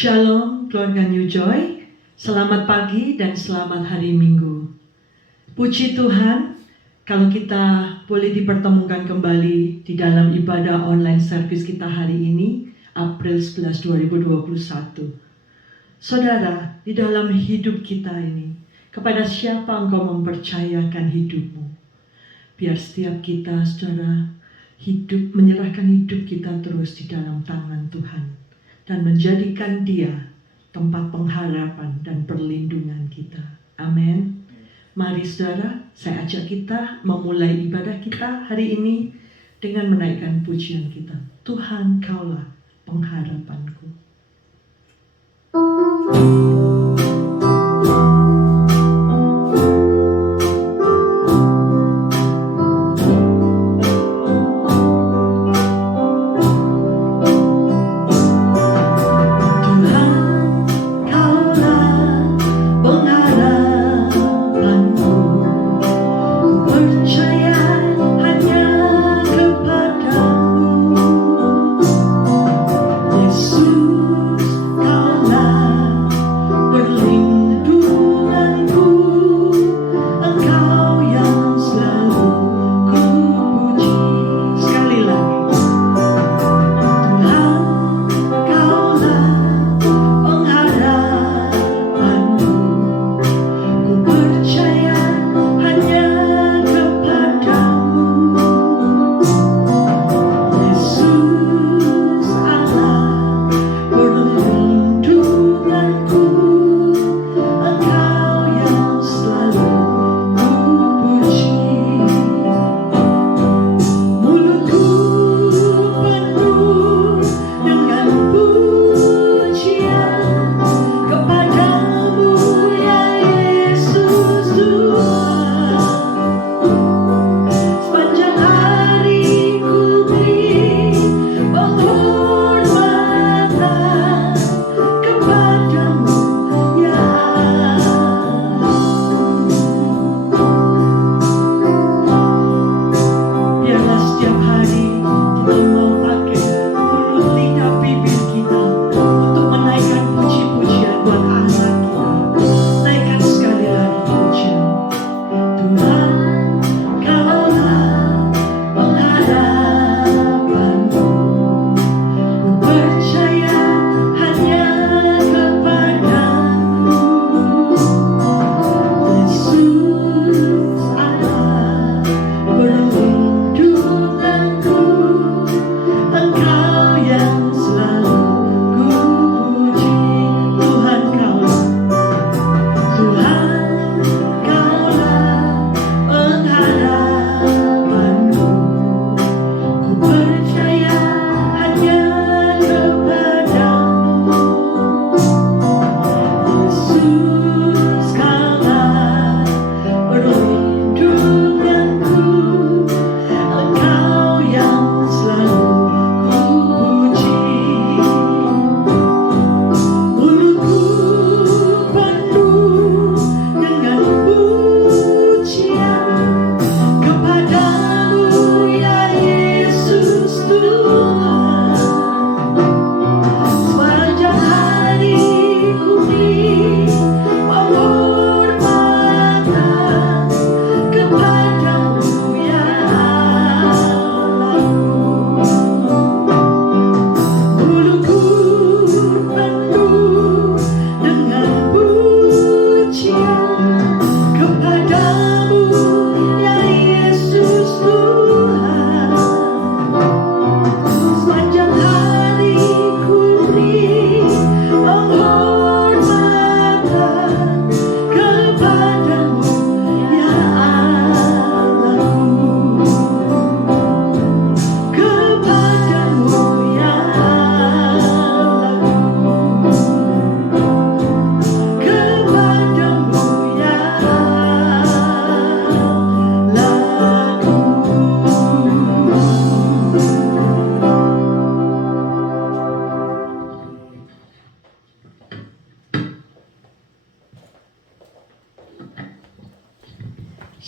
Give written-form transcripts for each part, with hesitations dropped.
Shalom keluarga New Joy, selamat pagi dan selamat hari Minggu. Puji Tuhan, kalau kita boleh dipertemukan kembali di dalam ibadah online service kita hari ini, April 11, 2021. Saudara, di dalam hidup kita ini, kepada siapa engkau mempercayakan hidupmu? Biar setiap kita, saudara, menyerahkan hidup kita terus di dalam tangan Tuhan. Dan menjadikan Dia tempat pengharapan dan perlindungan kita. Amin. Mari saudara, saya ajak kita memulai ibadah kita hari ini dengan menaikkan pujian kita. Tuhan, Kaulah pengharapanku.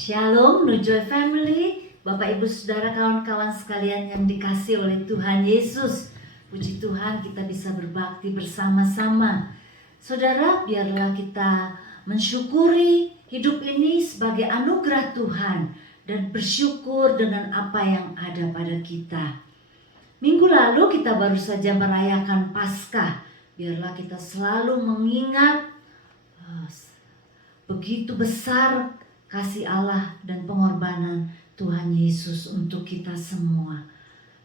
Shalom, New Joy Family, Bapak Ibu Saudara kawan-kawan sekalian yang dikasihi oleh Tuhan Yesus. Puji Tuhan kita bisa berbakti bersama-sama. Saudara, biarlah kita mensyukuri hidup ini sebagai anugerah Tuhan dan bersyukur dengan apa yang ada pada kita. Minggu lalu kita baru saja merayakan Paskah. Biarlah kita selalu mengingat begitu besar kasih Allah dan pengorbanan Tuhan Yesus untuk kita semua.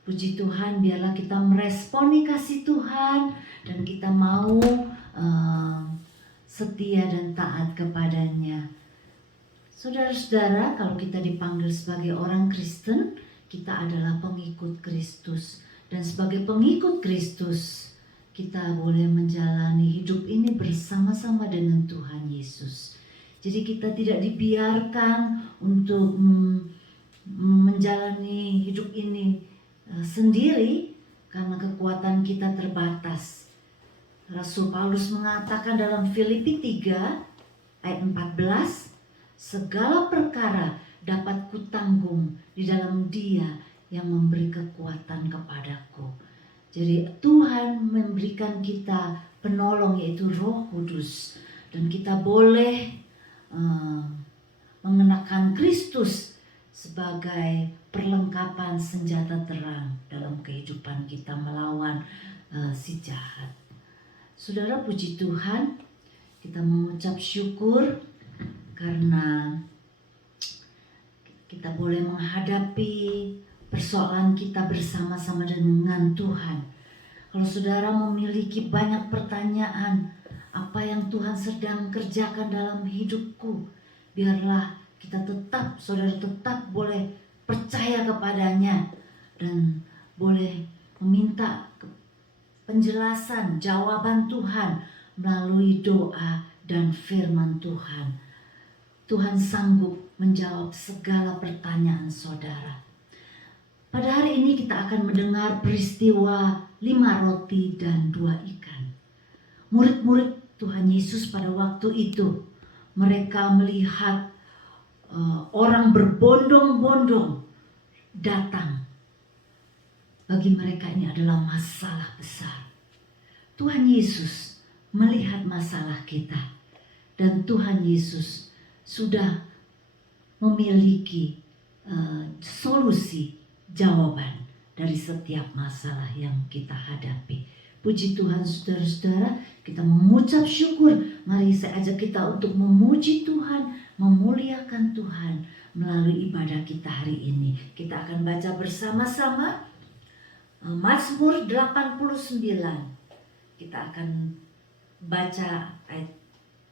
Puji Tuhan, biarlah kita meresponi kasih Tuhan dan kita mau setia dan taat kepadanya. Saudara-saudara, kalau kita dipanggil sebagai orang Kristen, kita adalah pengikut Kristus. Dan sebagai pengikut Kristus, kita boleh menjalani hidup ini bersama-sama dengan Tuhan Yesus. Jadi kita tidak dibiarkan untuk menjalani hidup ini sendiri karena kekuatan kita terbatas. Rasul Paulus mengatakan dalam Filipi 3 ayat 14, segala perkara dapat kutanggung di dalam Dia yang memberi kekuatan kepadaku. Jadi Tuhan memberikan kita penolong, yaitu Roh Kudus, dan kita boleh mengenakan Kristus sebagai perlengkapan senjata terang dalam kehidupan kita melawan si jahat. Saudara, puji Tuhan, kita mengucap syukur karena kita boleh menghadapi persoalan kita bersama-sama dengan Tuhan. Kalau saudara memiliki banyak pertanyaan, apa yang Tuhan sedang kerjakan dalam hidupku, biarlah kita saudara tetap boleh percaya kepadanya dan boleh meminta penjelasan, jawaban Tuhan melalui doa dan firman Tuhan. Tuhan sanggup menjawab segala pertanyaan saudara. Pada hari ini kita akan mendengar peristiwa 5 roti dan 2 ikan. Murid-murid Tuhan Yesus pada waktu itu, mereka melihat orang berbondong-bondong datang. Bagi mereka ini adalah masalah besar. Tuhan Yesus melihat masalah kita, dan Tuhan Yesus sudah memiliki solusi, jawaban dari setiap masalah yang kita hadapi. Puji Tuhan, saudara-saudara, kita mengucap syukur. Mari saya ajak kita untuk memuji Tuhan, memuliakan Tuhan melalui ibadah kita hari ini. Kita akan baca bersama-sama Mazmur 89. Kita akan baca ayat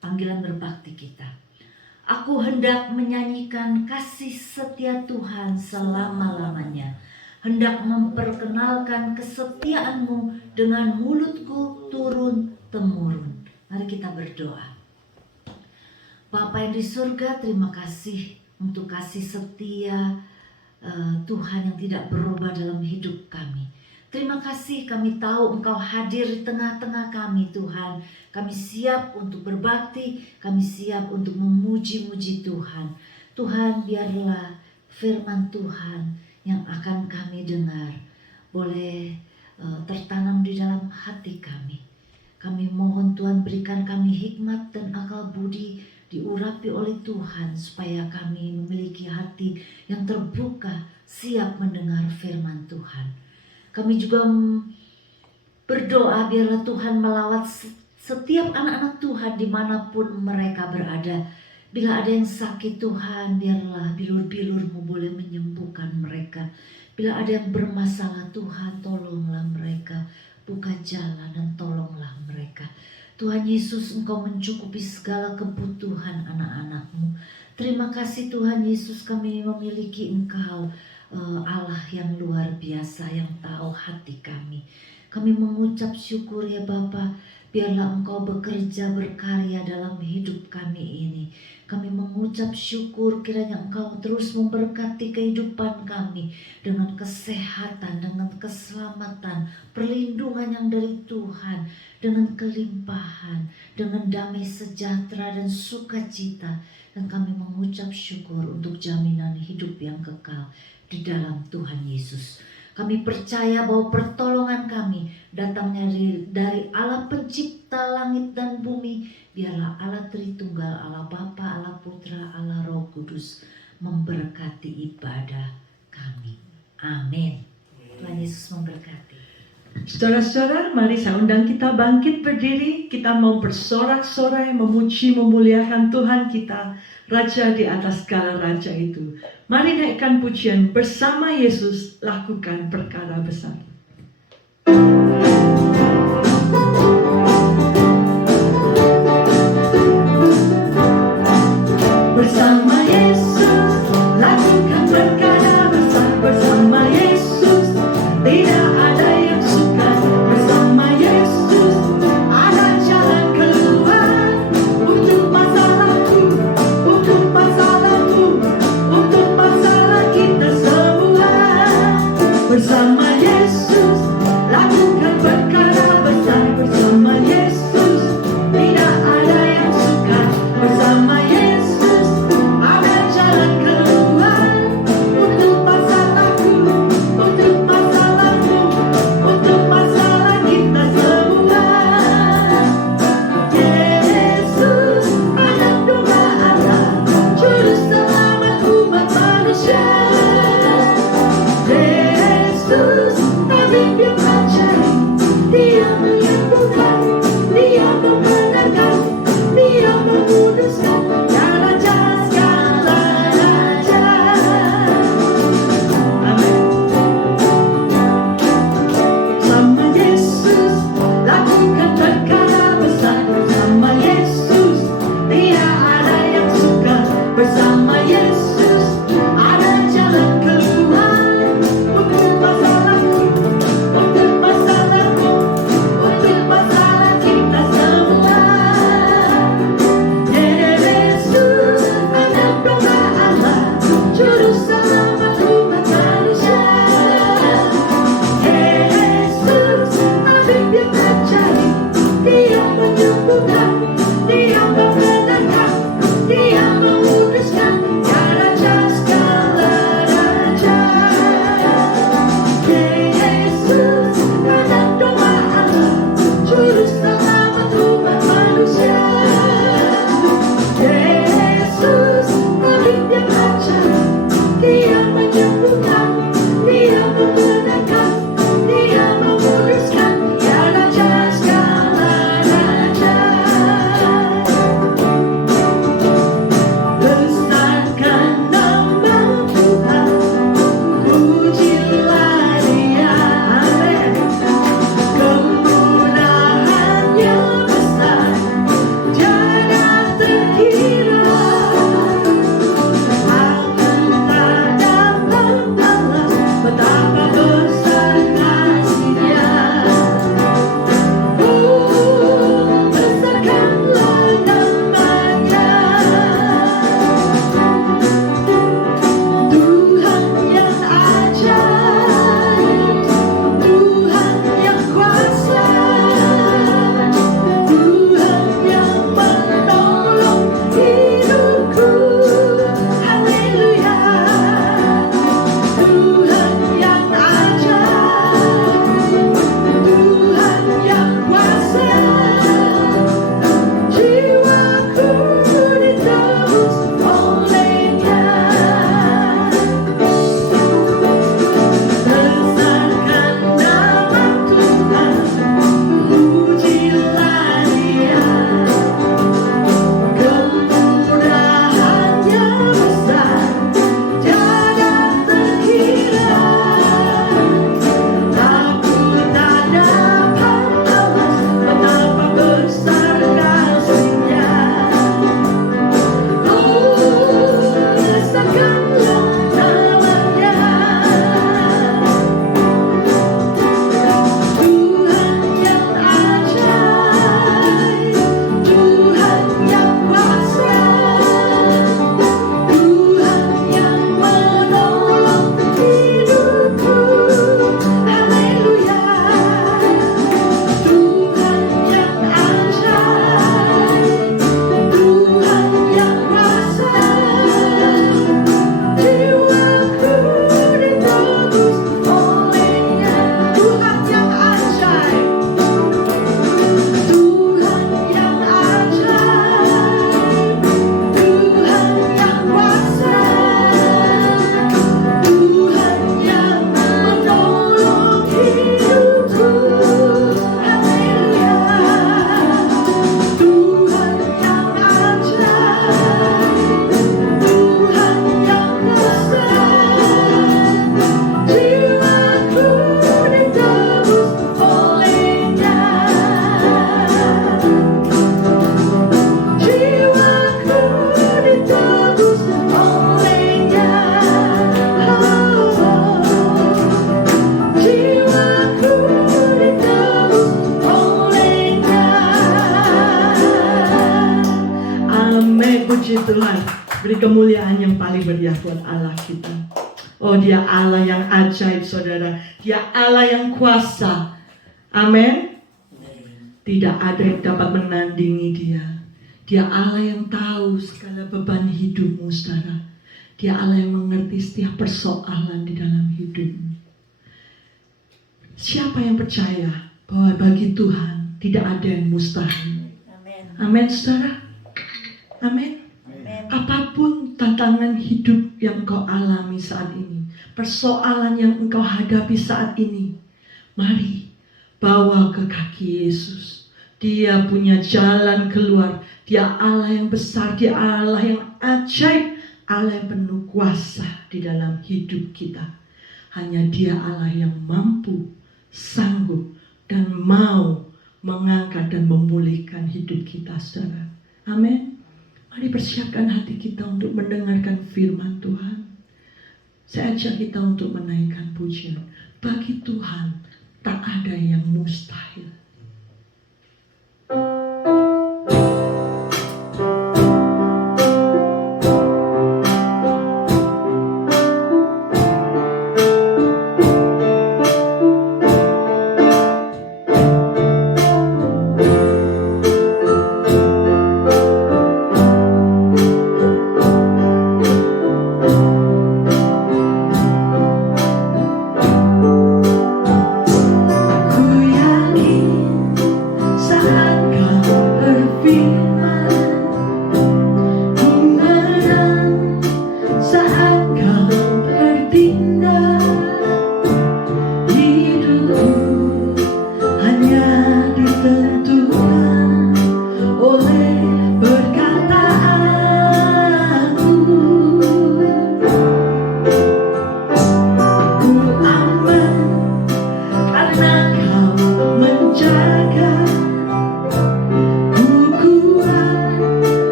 panggilan berbakti kita. Aku hendak menyanyikan kasih setia Tuhan selama-lamanya. Hendak memperkenalkan kesetiaan-Mu dengan mulutku turun-temurun. Mari kita berdoa. Bapa yang di surga, terima kasih untuk kasih setia Tuhan yang tidak berubah dalam hidup kami. Terima kasih, kami tahu Engkau hadir di tengah-tengah kami, Tuhan. Kami siap untuk berbakti, kami siap untuk memuji-muji Tuhan. Tuhan, biarlah firman Tuhan yang akan kami dengar boleh tertanam di dalam hati kami. Kami mohon Tuhan, berikan kami hikmat dan akal budi diurapi oleh Tuhan, supaya kami memiliki hati yang terbuka, siap mendengar firman Tuhan. Kami juga berdoa biarlah Tuhan melawat setiap anak-anak Tuhan dimanapun mereka berada. Bila ada yang sakit, Tuhan, biarlah bilur-bilur-Mu boleh menyembuhkan mereka. Bila ada yang bermasalah, Tuhan, tolonglah mereka. Buka jalan dan tolonglah mereka. Tuhan Yesus, Engkau mencukupi segala kebutuhan anak-anak-Mu. Terima kasih Tuhan Yesus, kami memiliki Engkau, Allah yang luar biasa yang tahu hati kami. Kami mengucap syukur ya Bapa, biarlah Engkau bekerja berkarya dalam hidup kami ini. Kami mengucap syukur kiranya Engkau terus memberkati kehidupan kami dengan kesehatan, dengan keselamatan, perlindungan yang dari Tuhan, dengan kelimpahan, dengan damai sejahtera dan sukacita. Dan kami mengucap syukur untuk jaminan hidup yang kekal di dalam Tuhan Yesus. Kami percaya bahwa pertolongan kami datangnya dari Allah pencipta langit dan bumi. Biarlah Allah Tritunggal, Allah Bapa, Allah Putra, Allah Roh Kudus memberkati ibadah kami. Amin. Tuhan Yesus memberkati. Saudara-saudara, mari saya undang kita bangkit berdiri. Kita mau bersorak-sorai, memuji, memuliakan Tuhan kita, Raja di atas segala raja itu. Mari naikkan pujian bersama Yesus, lakukan perkara besar. Bersama Yesus, lakukan perkara besar. Bersama Yesus, tidak ada yang sukar. Bersama Yesus, ada jalan keluar. Untuk masalahku, untuk masalahmu, untuk masalah kita semua. Bersama Yesus, lakukan perkara besar. Bersama Yesus, tidak ada yang sukar. Bersama Yesus, Beri kemuliaan yang paling meriah buat Allah kita. Oh, Dia Allah yang ajaib, saudara. Dia Allah yang kuasa. Amin. Tidak ada yang dapat menandingi Dia. Dia Allah yang tahu segala beban hidupmu, saudara. Dia Allah yang mengerti setiap persoalan di dalam hidupmu. Siapa yang percaya bahwa bagi Tuhan tidak ada yang mustahil? Amin, saudara. Amin. Apapun tantangan hidup yang engkau alami saat ini, persoalan yang engkau hadapi saat ini, mari bawa ke kaki Yesus. Dia punya jalan keluar. Dia Allah yang besar, Dia Allah yang ajaib, Allah yang penuh kuasa di dalam hidup kita. Hanya Dia Allah yang mampu, sanggup, dan mau mengangkat dan memulihkan hidup kita, saudara. Amin. Mari persiapkan hati kita untuk mendengarkan firman Tuhan. Saya ajak kita untuk menaikkan pujian. Bagi Tuhan tak ada yang mustahil.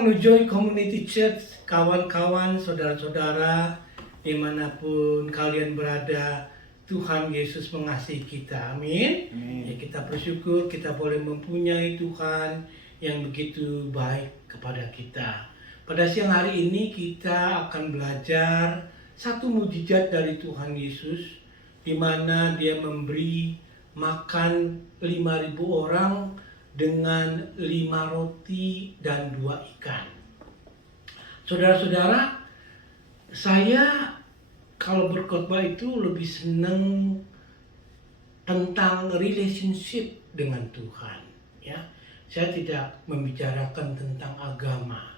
datang New Joy Community Church, kawan-kawan, saudara-saudara, dimanapun kalian berada. Tuhan Yesus mengasihi kita, amin. Ya, kita bersyukur kita boleh mempunyai Tuhan yang begitu baik kepada kita. Pada siang hari ini kita akan belajar satu mujizat dari Tuhan Yesus, di mana Dia memberi makan 5.000 orang dengan 5 roti dan 2 ikan. Saudara-saudara, saya kalau berkhotbah itu lebih senang tentang relationship dengan Tuhan. Ya, saya tidak membicarakan tentang agama.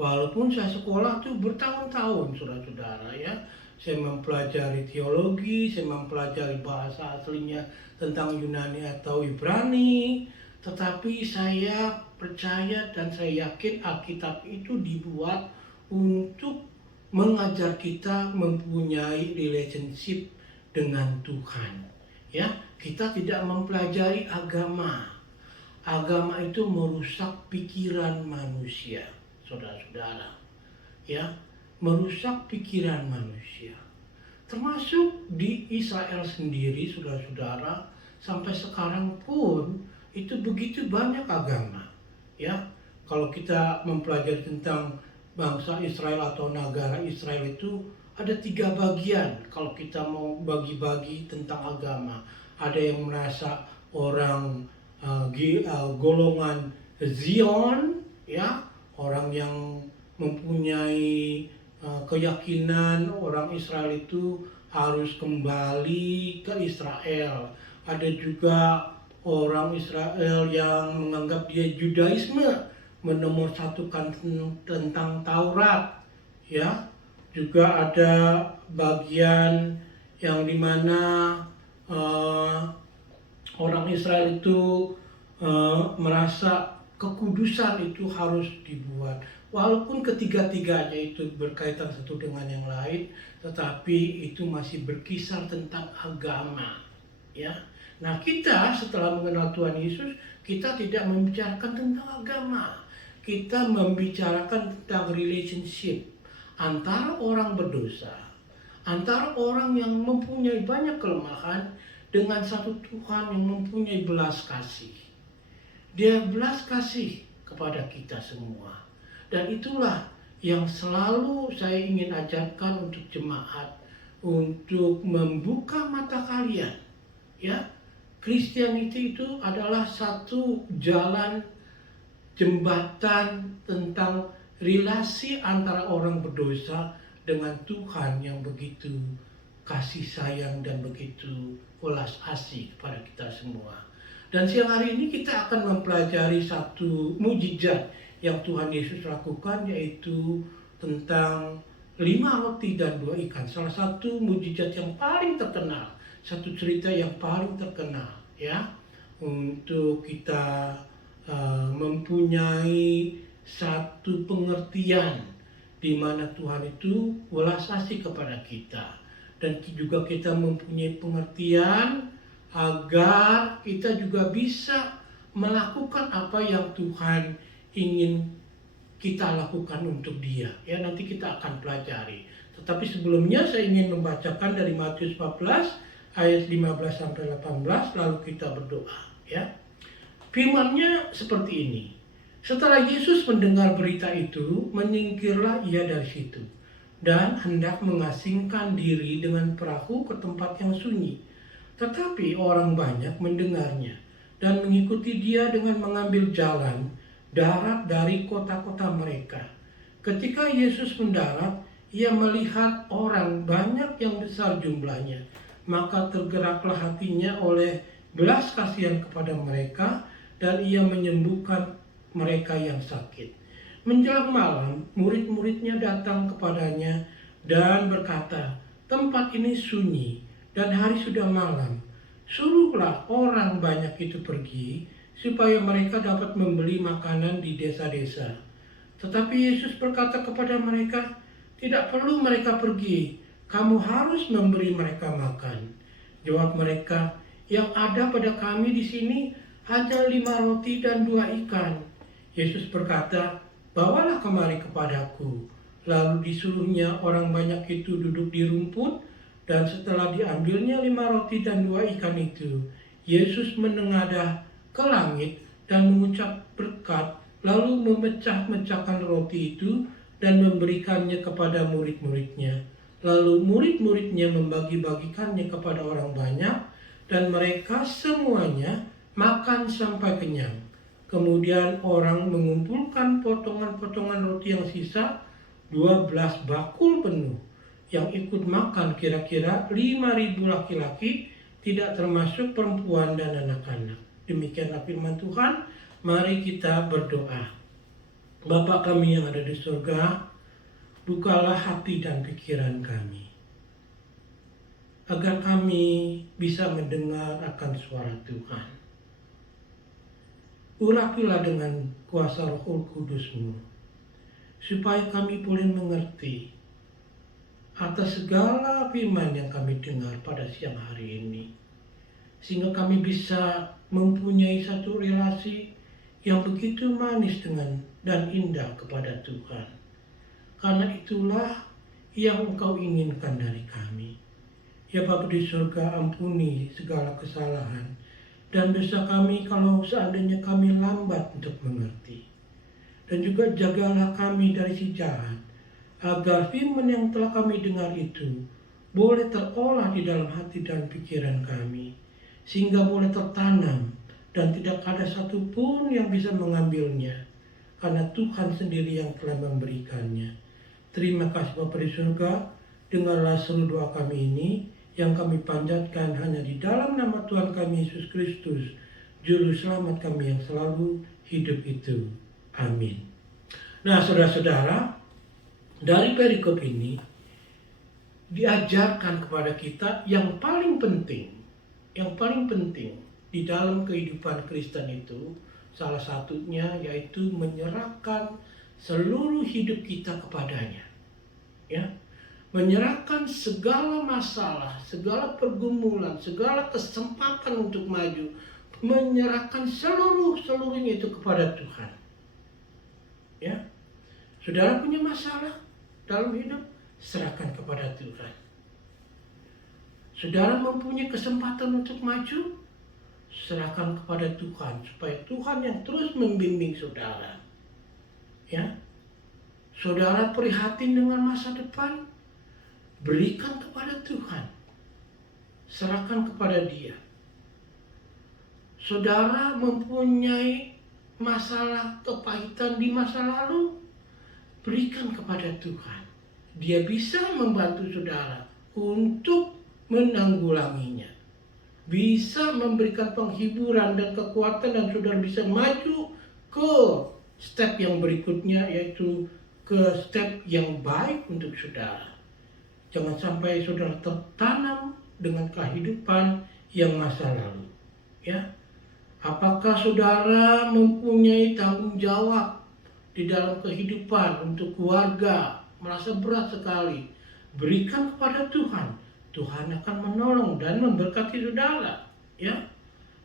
Walaupun saya sekolah tuh bertahun-tahun, saudara-saudara, ya. Saya mempelajari teologi, saya mempelajari bahasa aslinya tentang Yunani atau Ibrani. Tetapi saya percaya dan saya yakin Alkitab itu dibuat untuk mengajar kita mempunyai relationship dengan Tuhan. Ya, kita tidak mempelajari agama. Agama itu merusak pikiran manusia, saudara-saudara. Ya, merusak pikiran manusia. Termasuk di Israel sendiri, saudara-saudara, sampai sekarang pun itu begitu banyak agama. Ya, kalau kita mempelajari tentang bangsa Israel atau negara Israel itu ada 3 bagian. Kalau kita mau bagi-bagi tentang agama, ada yang merasa orang golongan Zion, ya, orang yang mempunyai keyakinan orang Israel itu harus kembali ke Israel. Ada juga orang Israel yang menganggap dia Judaisme, menomorsatukan tentang Taurat, ya. Juga ada bagian yang dimana orang Israel itu merasa kekudusan itu harus dibuat. Walaupun ketiga-tiganya itu berkaitan satu dengan yang lain, tetapi itu masih berkisar tentang agama, ya. Nah, kita setelah mengenal Tuhan Yesus, kita tidak membicarakan tentang agama. Kita membicarakan tentang relationship antara orang berdosa, antara orang yang mempunyai banyak kelemahan dengan satu Tuhan yang mempunyai belas kasih. Dia belas kasih kepada kita semua. Dan itulah yang selalu saya ingin ajarkan untuk jemaat, untuk membuka mata kalian, ya. Christianity itu adalah satu jalan jembatan tentang relasi antara orang berdosa dengan Tuhan yang begitu kasih sayang dan begitu welas asih kepada kita semua. Dan siang hari ini kita akan mempelajari satu mujizat yang Tuhan Yesus lakukan, yaitu tentang 5 roti dan 2 ikan. Salah satu mujizat yang paling terkenal, satu cerita yang paling terkenal, ya, untuk kita mempunyai satu pengertian di mana Tuhan itu welas asih kepada kita, dan juga kita mempunyai pengertian agar kita juga bisa melakukan apa yang Tuhan ingin kita lakukan untuk Dia. Ya, nanti kita akan pelajari. Tetapi sebelumnya saya ingin membacakan dari Matius 14 ayat 15 sampai 18, lalu kita berdoa, ya. Firman-Nya seperti ini. Setelah Yesus mendengar berita itu, menyingkirlah ia dari situ dan hendak mengasingkan diri dengan perahu ke tempat yang sunyi. Tetapi orang banyak mendengarnya dan mengikuti dia dengan mengambil jalan darat dari kota-kota mereka. Ketika Yesus mendarat, ia melihat orang banyak yang besar jumlahnya. Maka tergeraklah hatinya oleh belas kasihan kepada mereka, dan ia menyembuhkan mereka yang sakit. Menjelang malam, murid-muridnya datang kepadanya dan berkata, "Tempat ini sunyi dan hari sudah malam. Suruhlah orang banyak itu pergi, supaya mereka dapat membeli makanan di desa-desa." Tetapi Yesus berkata kepada mereka, "Tidak perlu mereka pergi. Kamu harus memberi mereka makan." Jawab mereka, "Yang ada pada kami di sini hanya 5 roti dan 2 ikan. Yesus berkata, bawalah kemari kepadaku. Lalu disuruhnya orang banyak itu duduk di rumput, dan setelah diambilnya 5 roti dan 2 ikan itu, Yesus menengadah ke langit dan mengucap berkat, lalu memecah-mecahkan roti itu dan memberikannya kepada murid-muridnya. Lalu murid-muridnya membagi-bagikannya kepada orang banyak, dan mereka semuanya makan sampai kenyang. Kemudian orang mengumpulkan potongan-potongan roti yang sisa, 12 bakul penuh. Yang ikut makan kira-kira 5.000 laki-laki, tidak termasuk perempuan dan anak-anak. Demikianlah firman Tuhan. Mari kita berdoa. Bapa kami yang ada di surga, bukalah hati dan pikiran kami, agar kami bisa mendengar akan suara Tuhan. Urapilah dengan kuasa Roh Kudus-Mu, supaya kami boleh mengerti atas segala firman yang kami dengar pada siang hari ini, sehingga kami bisa mempunyai satu relasi yang begitu manis dan indah kepada Tuhan. Karena itulah yang Engkau inginkan dari kami. Ya Bapa di surga, ampuni segala kesalahan dan dosa kami kalau seandainya kami lambat untuk mengerti. Dan juga jagalah kami dari si jahat, agar firman yang telah kami dengar itu boleh terolah di dalam hati dan pikiran kami, sehingga boleh tertanam dan tidak ada satupun yang bisa mengambilnya, karena Tuhan sendiri yang telah memberikannya. Terima kasih Bapa di surga, dengarlah seluruh doa kami ini yang kami panjatkan hanya di dalam nama Tuhan kami Yesus Kristus, Juru Selamat kami yang selalu hidup itu. Amin. Nah saudara-saudara, dari perikop ini diajarkan kepada kita yang paling penting di dalam kehidupan Kristen itu, salah satunya yaitu menyerahkan seluruh hidup kita kepadanya. Ya, menyerahkan segala masalah, segala pergumulan, segala kesempatan untuk maju, menyerahkan seluruhnya itu kepada Tuhan. Ya, saudara punya masalah dalam hidup, serahkan kepada Tuhan. Saudara mempunyai kesempatan untuk maju, serahkan kepada Tuhan, supaya Tuhan yang terus membimbing saudara. Ya, saudara prihatin dengan masa depan, berikan kepada Tuhan, serahkan kepada Dia. Saudara mempunyai masalah kepahitan di masa lalu, berikan kepada Tuhan. Dia bisa membantu saudara untuk menanggulanginya, bisa memberikan penghiburan dan kekuatan, dan saudara bisa maju ke step yang berikutnya, yaitu ke step yang baik untuk saudara. Jangan sampai saudara tertanam dengan kehidupan yang masa lalu. Ya, apakah saudara mempunyai tanggung jawab di dalam kehidupan untuk keluarga, merasa berat sekali? Berikan kepada Tuhan. Tuhan akan menolong dan memberkati saudara, ya.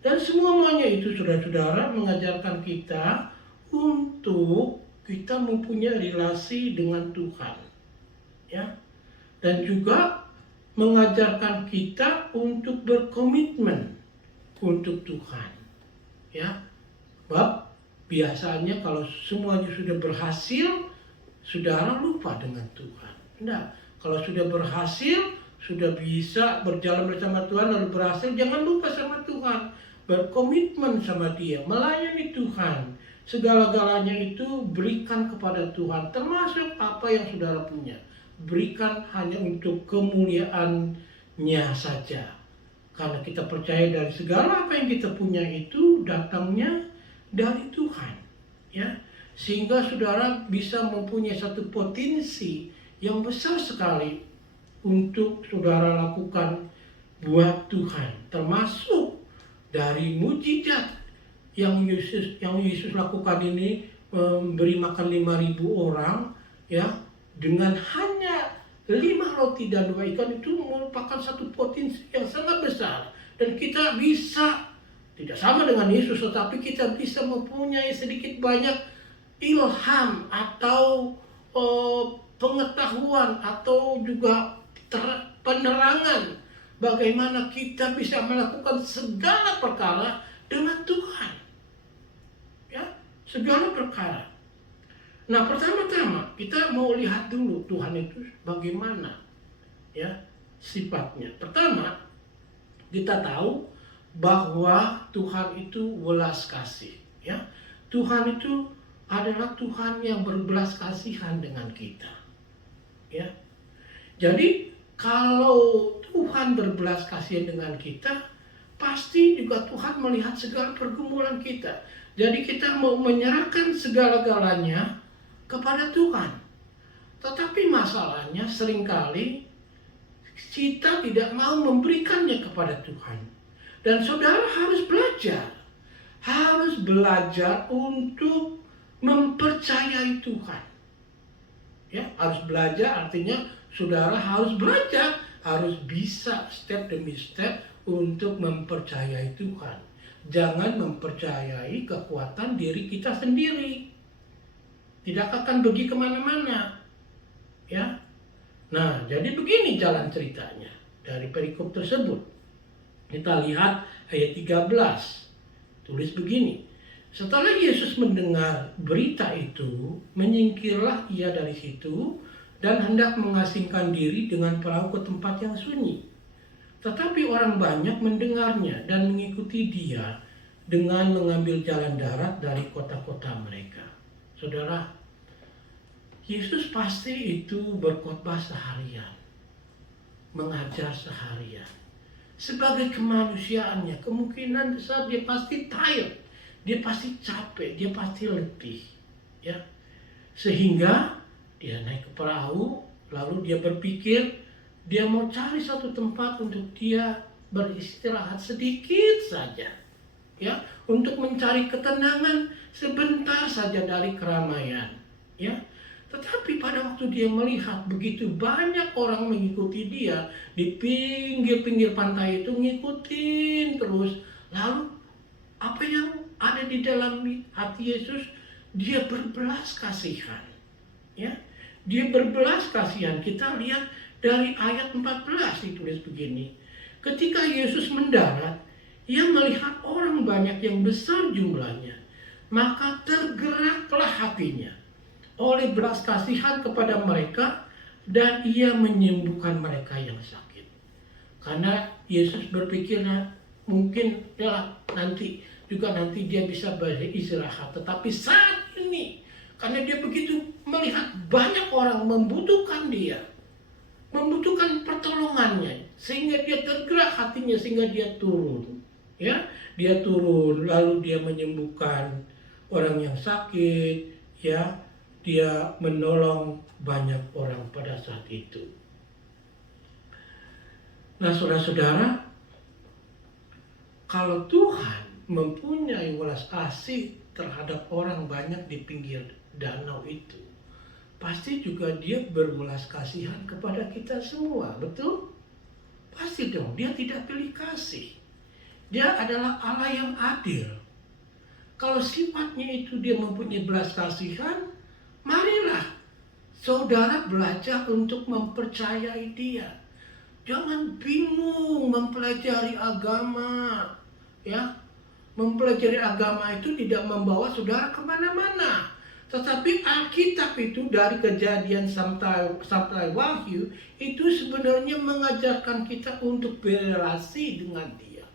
Dan semuanya itu saudara-saudara mengajarkan kita untuk kita mempunyai relasi dengan Tuhan, ya. Dan juga mengajarkan kita untuk berkomitmen untuk Tuhan, ya. Sebab biasanya kalau semuanya sudah berhasil, saudara lupa dengan Tuhan. Nah, kalau sudah berhasil, sudah bisa berjalan bersama Tuhan lalu berhasil, jangan lupa sama Tuhan, berkomitmen sama Dia, melayani Tuhan. Segala-galanya itu berikan kepada Tuhan, termasuk apa yang saudara punya. Berikan hanya untuk kemuliaan-Nya saja. Karena kita percaya dari segala apa yang kita punya itu datangnya dari Tuhan, ya. Sehingga saudara bisa mempunyai satu potensi yang besar sekali untuk saudara lakukan buat Tuhan, termasuk dari mujizat yang Yesus lakukan ini, memberi makan 5.000 orang, ya, dengan hanya 5 roti dan 2 ikan. Itu merupakan satu potensi yang sangat besar, dan kita bisa tidak sama dengan Yesus, tetapi kita bisa mempunyai sedikit banyak ilham atau pengetahuan atau juga penerangan bagaimana kita bisa melakukan segala perkara dengan Tuhan. Ya, segala perkara. Nah, pertama-tama kita mau lihat dulu Tuhan itu bagaimana ya sifatnya. Pertama, kita tahu bahwa Tuhan itu welas kasih, ya. Tuhan itu adalah Tuhan yang berbelas kasihan dengan kita. Ya. Jadi kalau Tuhan berbelas kasihan dengan kita, pasti juga Tuhan melihat segala pergumulan kita. Jadi kita mau menyerahkan segala-galanya kepada Tuhan. Tetapi masalahnya seringkali kita tidak mau memberikannya kepada Tuhan. Dan saudara harus belajar untuk mempercayai Tuhan. Ya, harus belajar artinya saudara harus belajar, harus bisa step demi step untuk mempercayai Tuhan. Jangan mempercayai kekuatan diri kita sendiri. Tidak akan pergi kemana-mana. Ya. Nah, jadi begini jalan ceritanya dari perikop tersebut. Kita lihat ayat 13. Tulis begini. Setelah Yesus mendengar berita itu, menyingkirlah ia dari situ dan hendak mengasingkan diri dengan perahu ke tempat yang sunyi. Tetapi orang banyak mendengarnya dan mengikuti dia dengan mengambil jalan darat dari kota-kota mereka. Saudara, Yesus pasti itu berkhotbah seharian, mengajar seharian. Sebagai kemanusiaannya, kemungkinan besar dia pasti tired, dia pasti capek, dia pasti letih, ya. Sehingga dia naik ke perahu, lalu dia berpikir dia mau cari satu tempat untuk dia beristirahat sedikit saja, ya, untuk mencari ketenangan sebentar saja dari keramaian, ya. Tetapi pada waktu dia melihat begitu banyak orang mengikuti dia di pinggir-pinggir pantai itu ngikutin terus, lalu apa yang ada di dalam hati Yesus? Dia berbelas kasihan, ya. Dia berbelas kasihan. Kita lihat dari ayat 14 ditulis begini. Ketika Yesus mendarat, ia melihat orang banyak yang besar jumlahnya, maka tergeraklah hatinya oleh belas kasihan kepada mereka dan ia menyembuhkan mereka yang sakit. Karena Yesus berpikir mungkin ya nanti dia bisa beristirahat. Tetapi saat ini karena dia begitu melihat banyak orang membutuhkan dia, membutuhkan pertolongannya, sehingga dia tergerak hatinya, sehingga dia turun. Ya, dia turun lalu dia menyembuhkan orang yang sakit, ya. Dia menolong banyak orang pada saat itu. Nah, saudara-saudara, kalau Tuhan mempunyai welas kasih terhadap orang banyak di pinggir danau itu, pasti juga dia berwelas kasihan kepada kita semua, betul? Pasti dong, dia tidak pilih kasih. Dia adalah Allah yang adil. Kalau sifatnya itu dia mempunyai belas kasihan, marilah saudara belajar untuk mempercayai dia. Jangan bingung mempelajari agama, ya. Mempelajari agama itu tidak membawa saudara kemana-mana. Tetapi Alkitab itu dari Kejadian sampai Wahyu itu sebenarnya mengajarkan kita untuk berrelasi dengan dia.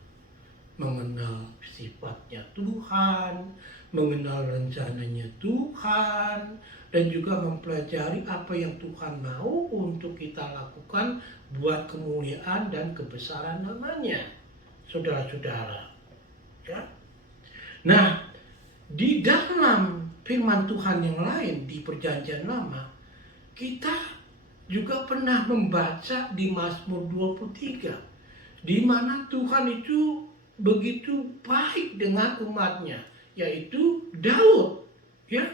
Mengenal sifatnya Tuhan, mengenal rencananya Tuhan, dan juga mempelajari apa yang Tuhan mau untuk kita lakukan buat kemuliaan dan kebesaran namanya, saudara-saudara. Ya. Nah, di dalam firman Tuhan yang lain di Perjanjian Lama, kita juga pernah membaca di Mazmur 23, di mana Tuhan itu begitu baik dengan umatnya, yaitu Daud, ya.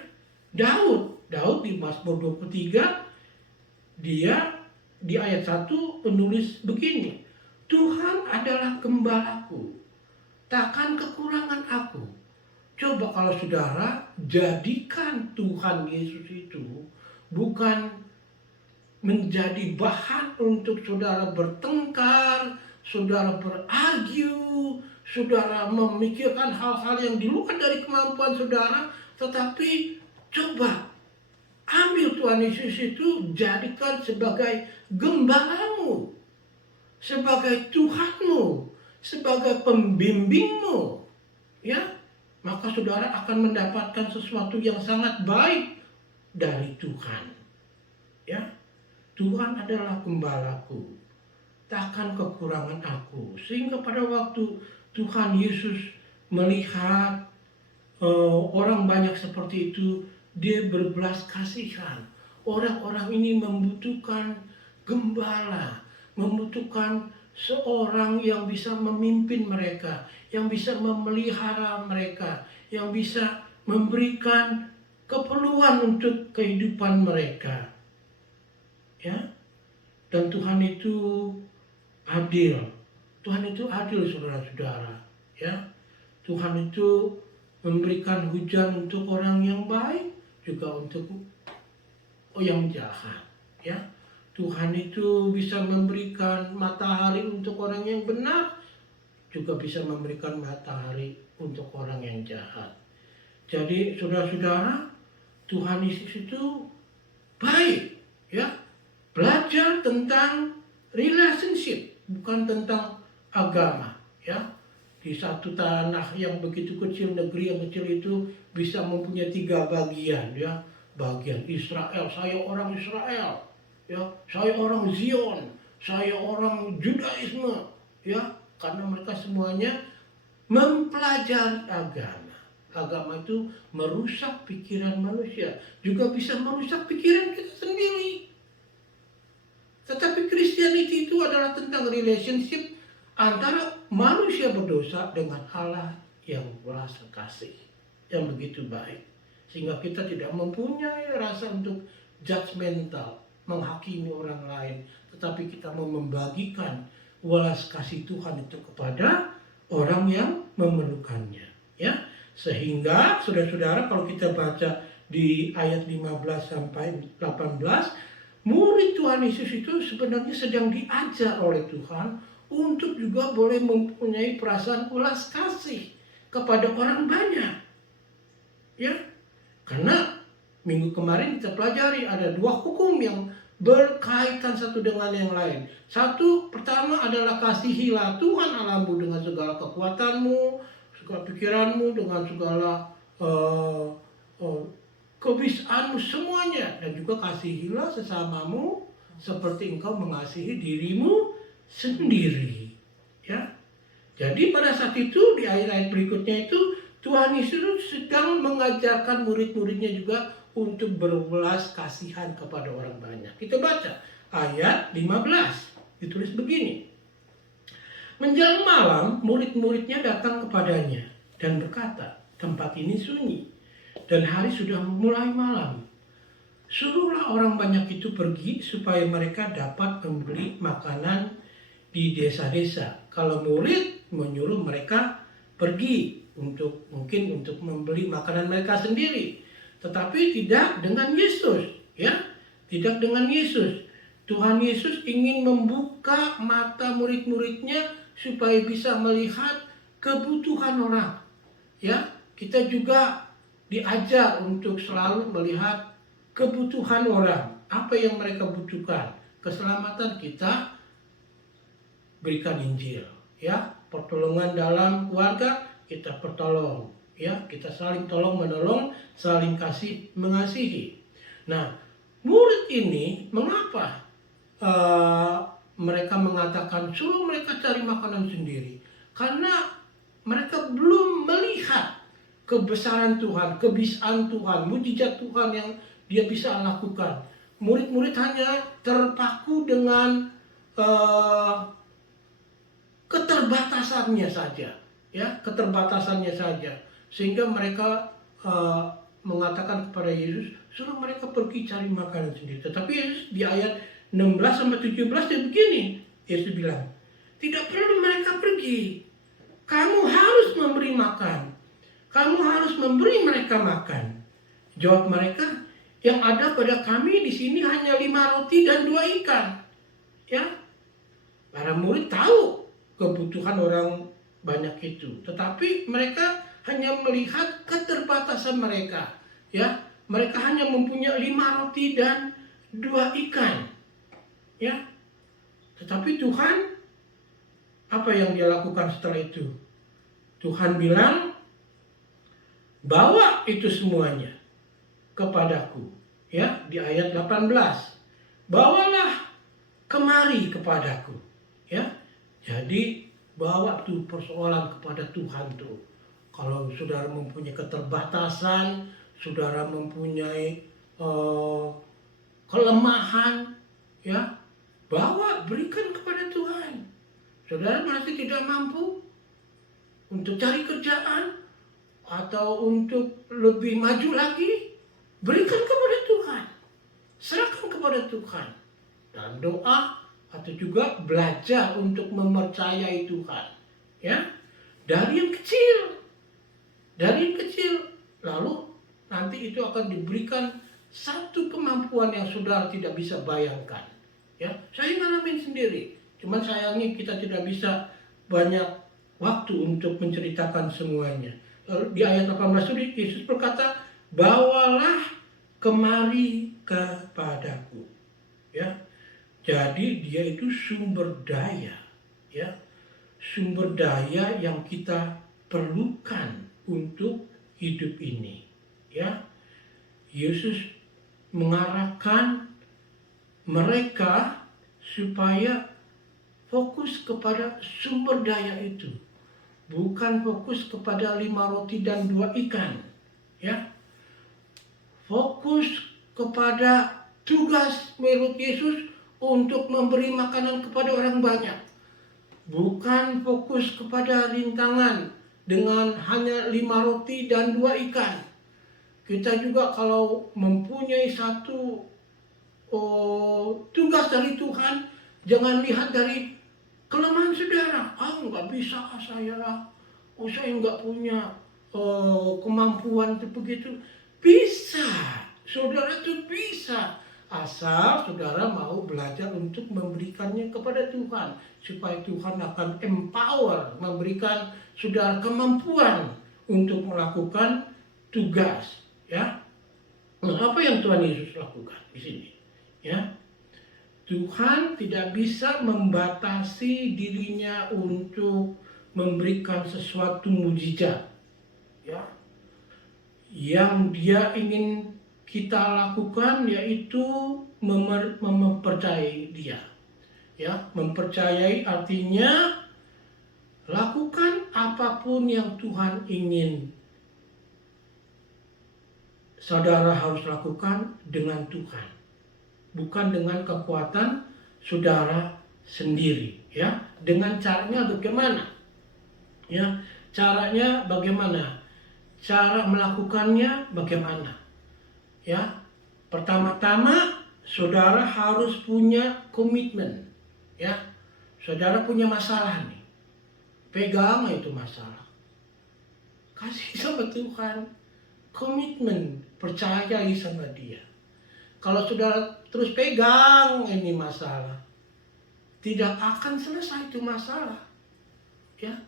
Daud di Mazmur 23, dia di ayat 1 menulis begini, Tuhan adalah gembalaku, takkan kekurangan aku. Coba kalau saudara jadikan Tuhan Yesus itu bukan menjadi bahan untuk saudara bertengkar, saudara berargue, saudara memikirkan hal-hal yang di luar dari kemampuan saudara, tetapi coba ambil Tuhan Yesus itu jadikan sebagai gembalamu, sebagai Tuhanmu, sebagai pembimbingmu, ya, maka saudara akan mendapatkan sesuatu yang sangat baik dari Tuhan. Ya, Tuhan adalah gembalaku, takkan kekurangan aku. Sehingga pada waktu Tuhan Yesus melihat orang banyak seperti itu, dia berbelas kasihan. Orang-orang ini membutuhkan gembala, membutuhkan seorang yang bisa memimpin mereka, yang bisa memelihara mereka, yang bisa memberikan keperluan untuk kehidupan mereka. Ya. Dan Tuhan itu adil. Tuhan itu adil, saudara-saudara. Ya. Tuhan itu memberikan hujan untuk orang yang baik, juga untuk yang jahat. Ya. Tuhan itu bisa memberikan matahari untuk orang yang benar, juga bisa memberikan matahari untuk orang yang jahat. Jadi saudara-saudara, Tuhan Yesus itu baik, ya. Belajar tentang relationship, bukan tentang agama, ya. Di satu tanah yang begitu kecil, negeri yang kecil itu bisa mempunyai 3 bagian, ya. Bagian Israel, saya orang Israel, ya. Saya orang Zion, saya orang Judaisme, ya. Karena mereka semuanya mempelajari agama. Agama itu merusak pikiran manusia, juga bisa merusak pikiran kita sendiri. Tetapi Christianity itu adalah tentang relationship antara manusia berdosa dengan Allah yang belas kasih, yang begitu baik. Sehingga kita tidak mempunyai rasa untuk judgmental, menghakimi orang lain, tetapi kita mau membagikan welas kasih Tuhan itu kepada orang yang memerlukannya, ya. Sehingga saudara-saudara, kalau kita baca di ayat 15 sampai 18, murid Tuhan Yesus itu sebenarnya sedang diajar oleh Tuhan untuk juga boleh mempunyai perasaan welas kasih kepada orang banyak. Ya. Karena minggu kemarin kita pelajari ada 2 hukum yang berkaitan satu dengan yang lain. Satu, pertama adalah kasihilah Tuhan Allahmu dengan segala kekuatanmu, segala pikiranmu, dengan segala kebisaanmu semuanya, dan juga kasihilah sesamamu seperti engkau mengasihi dirimu sendiri. Ya. Jadi pada saat itu di ayat-ayat berikutnya itu Tuhan Yesus sedang mengajarkan murid-muridnya juga untuk berbelas kasihan kepada orang banyak. Kita baca ayat 15. Ditulis begini. Menjelang malam, murid-muridnya datang kepadanya dan berkata, tempat ini sunyi dan hari sudah mulai malam. Suruhlah orang banyak itu pergi supaya mereka dapat membeli makanan di desa-desa. Kalau murid menyuruh mereka pergi untuk membeli makanan mereka sendiri, tetapi tidak dengan Yesus, ya. Tidak dengan Yesus. Tuhan Yesus ingin membuka mata murid-muridnya supaya bisa melihat kebutuhan orang. Ya, kita juga diajar untuk selalu melihat kebutuhan orang, apa yang mereka butuhkan. Keselamatan kita berikan Injil, ya. Pertolongan dalam keluarga kita pertolong, ya. Kita saling tolong menolong, saling kasih mengasihi. Nah, murid ini mengapa mereka mengatakan suruh mereka cari makanan sendiri? Karena mereka belum melihat kebesaran Tuhan, kebisaan Tuhan, mujizat Tuhan yang dia bisa lakukan. Murid-murid hanya terpaku dengan keterbatasannya saja, ya, keterbatasannya saja, sehingga mereka mengatakan kepada Yesus, suruh mereka pergi cari makanan sendiri. Tetapi Yesus di ayat 16-17 dia begini, Yesus bilang, tidak perlu mereka pergi, kamu harus memberi makan. kamu harus memberi mereka makan. Jawab mereka, yang ada pada kami di sini hanya 5 roti dan 2 ikan. Ya, para murid tahu kebutuhan orang banyak itu, tetapi mereka hanya melihat keterbatasan mereka. Ya, mereka hanya mempunyai 5 roti dan 2 ikan. Ya, tetapi Tuhan, apa yang dia lakukan setelah itu? Tuhan bilang, bawa itu semuanya kepadaku. Ya, di ayat 18. Bawalah kemari kepadaku. Ya, jadi bawa tuh persoalan kepada Tuhan tuh. Kalau saudara mempunyai keterbatasan, saudara mempunyai kelemahan, ya, bawa, berikan kepada Tuhan. Saudara masih tidak mampu untuk cari kerjaan atau untuk lebih maju lagi, berikan kepada Tuhan. Serahkan kepada Tuhan. Dan doa atau juga belajar untuk mempercayai Tuhan. Ya, dari yang kecil. Dari yang kecil. Lalu nanti itu akan diberikan satu kemampuan yang saudara tidak bisa bayangkan. Ya, saya ngalamin sendiri. Cuman sayangnya kita tidak bisa banyak waktu untuk menceritakan semuanya. Lalu di ayat 18 itu Yesus berkata, bawalah kemari kepadaku. Ya, jadi dia itu sumber daya. Ya, sumber daya yang kita perlukan untuk hidup ini. Ya, Yesus mengarahkan mereka supaya fokus kepada sumber daya itu, bukan fokus kepada 5 roti dan 2 ikan. Ya, fokus kepada tugas menurut Yesus untuk memberi makanan kepada orang banyak, bukan fokus kepada rintangan dengan hanya 5 roti dan 2 ikan. Kita juga kalau mempunyai satu tugas dari Tuhan, jangan lihat dari kelemahan saudara. Nggak bisa saya. Saya nggak punya kemampuan begitu. Bisa, saudara itu bisa. Asal saudara mau belajar untuk memberikannya kepada Tuhan. Supaya Tuhan akan empower, memberikan saudara kemampuan untuk melakukan tugas. Ya, nah, apa yang Tuhan Yesus lakukan di sini? Ya, Tuhan tidak bisa membatasi dirinya untuk memberikan sesuatu mujizat. Ya, yang dia ingin kita lakukan yaitu mempercayai dia. Ya, mempercayai artinya lakukan apapun yang Tuhan ingin. Saudara harus lakukan dengan Tuhan, bukan dengan kekuatan saudara sendiri. Ya, dengan caranya bagaimana? Ya, caranya bagaimana? Cara melakukannya bagaimana? Ya, pertama-tama saudara harus punya komitmen. Ya, saudara punya masalah nih, pegang itu masalah, kasih sama Tuhan, komitmen, percayai sama Dia. Kalau saudara terus pegang ini masalah, tidak akan selesai itu masalah. Ya,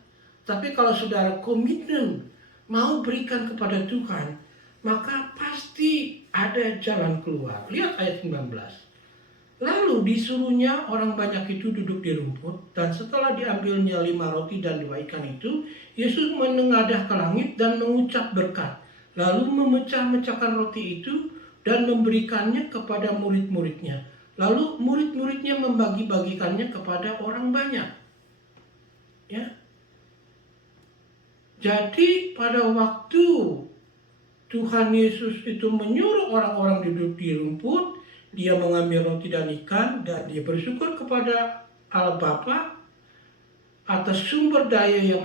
tapi kalau saudara komitmen mau berikan kepada Tuhan, maka pasti ada jalan keluar. Lihat ayat 19. Lalu disuruhnya orang banyak itu duduk di rumput, dan setelah diambilnya 5 roti dan 2 ikan itu, Yesus menengadah ke langit dan mengucap berkat, lalu memecah-mecahkan roti itu dan memberikannya kepada murid-muridnya. Lalu murid-muridnya membagi-bagikannya kepada orang banyak. Ya. Jadi pada waktu Tuhan Yesus itu menyuruh orang-orang duduk di rumput, dia mengambil roti dan ikan, dan dia bersyukur kepada Allah Bapa atas sumber daya yang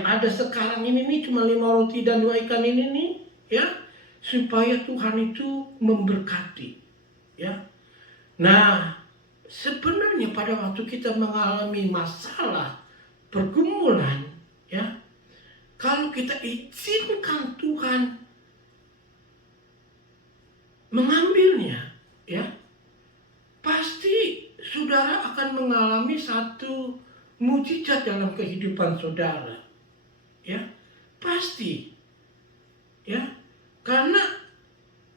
ada sekarang ini nih, cuma 5 roti dan 2 ikan ini nih, ya, supaya Tuhan itu memberkati. Ya. Nah, sebenarnya pada waktu kita mengalami masalah pergumulan, ya, kalau kita izinkan Tuhan mengambilnya, ya, pasti saudara akan mengalami satu mujizat dalam kehidupan saudara, ya, pasti, ya, karena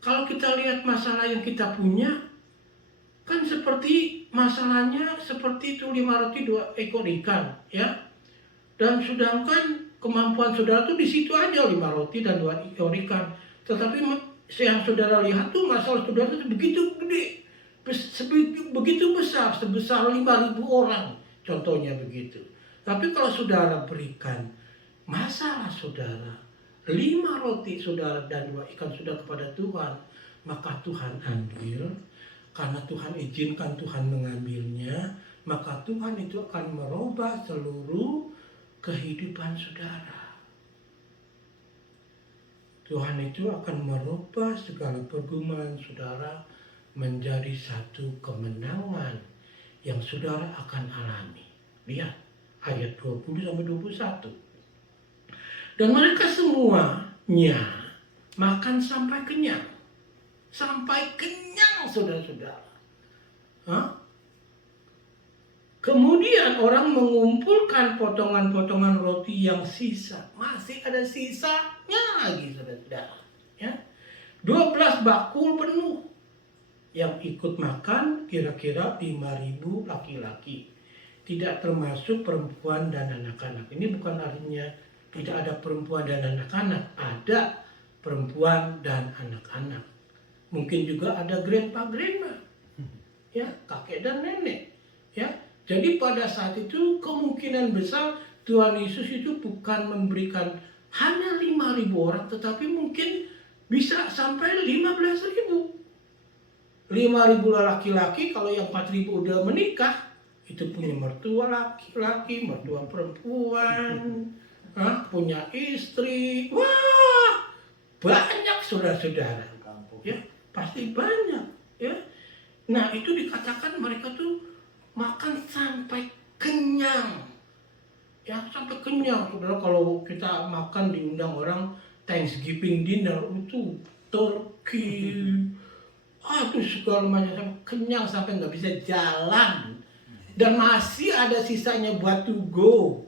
kalau kita lihat masalah yang kita punya, kan seperti masalahnya seperti itu 5 roti 2 ekor ikan, ya, dan sedangkan kemampuan saudara tuh di situ aja 5 roti dan 2 ekor ikan, tetapi yang saudara lihat tuh masalah saudara itu begitu gede, begitu besar, sebesar 5.000 orang, contohnya begitu. Tapi kalau saudara berikan masalah saudara, 5 roti saudara dan 2 ikan saudara kepada Tuhan, maka Tuhan ambil. Karena Tuhan izinkan Tuhan mengambilnya, maka Tuhan itu akan merubah seluruh kehidupan saudara. Tuhan itu akan merubah segala pergumulan saudara menjadi satu kemenangan yang saudara akan alami. Lihat ayat 20-21. Dan mereka semuanya makan sampai kenyang. Sampai kenyang, saudara-saudara. Kemudian orang mengumpulkan potongan-potongan roti yang sisa. Masih ada sisanya lagi, saudara-saudara. Ya. 12 bakul penuh. Yang ikut makan kira-kira 5.000 laki-laki. Tidak termasuk perempuan dan anak-anak. Ini bukan artinya tidak ada perempuan dan anak-anak. Ada perempuan dan anak-anak. Mungkin juga ada grandpa, ya, kakek dan nenek, ya. Jadi pada saat itu kemungkinan besar Tuhan Yesus itu bukan memberikan hanya 5.000 orang, tetapi mungkin bisa sampai 15.000. 5.000 laki-laki, kalau yang 4.000 udah menikah, itu punya mertua laki-laki, mertua perempuan, punya istri, wah, banyak saudara-saudara, ya, pasti banyak, ya. Nah itu dikatakan mereka tuh makan sampai kenyang, ya, sampai kenyang, saudara. Kalau kita makan diundang orang Thanksgiving dinner itu turkey, aduh segala macam, kenyang sampai nggak bisa jalan. Dan masih ada sisanya buat to go,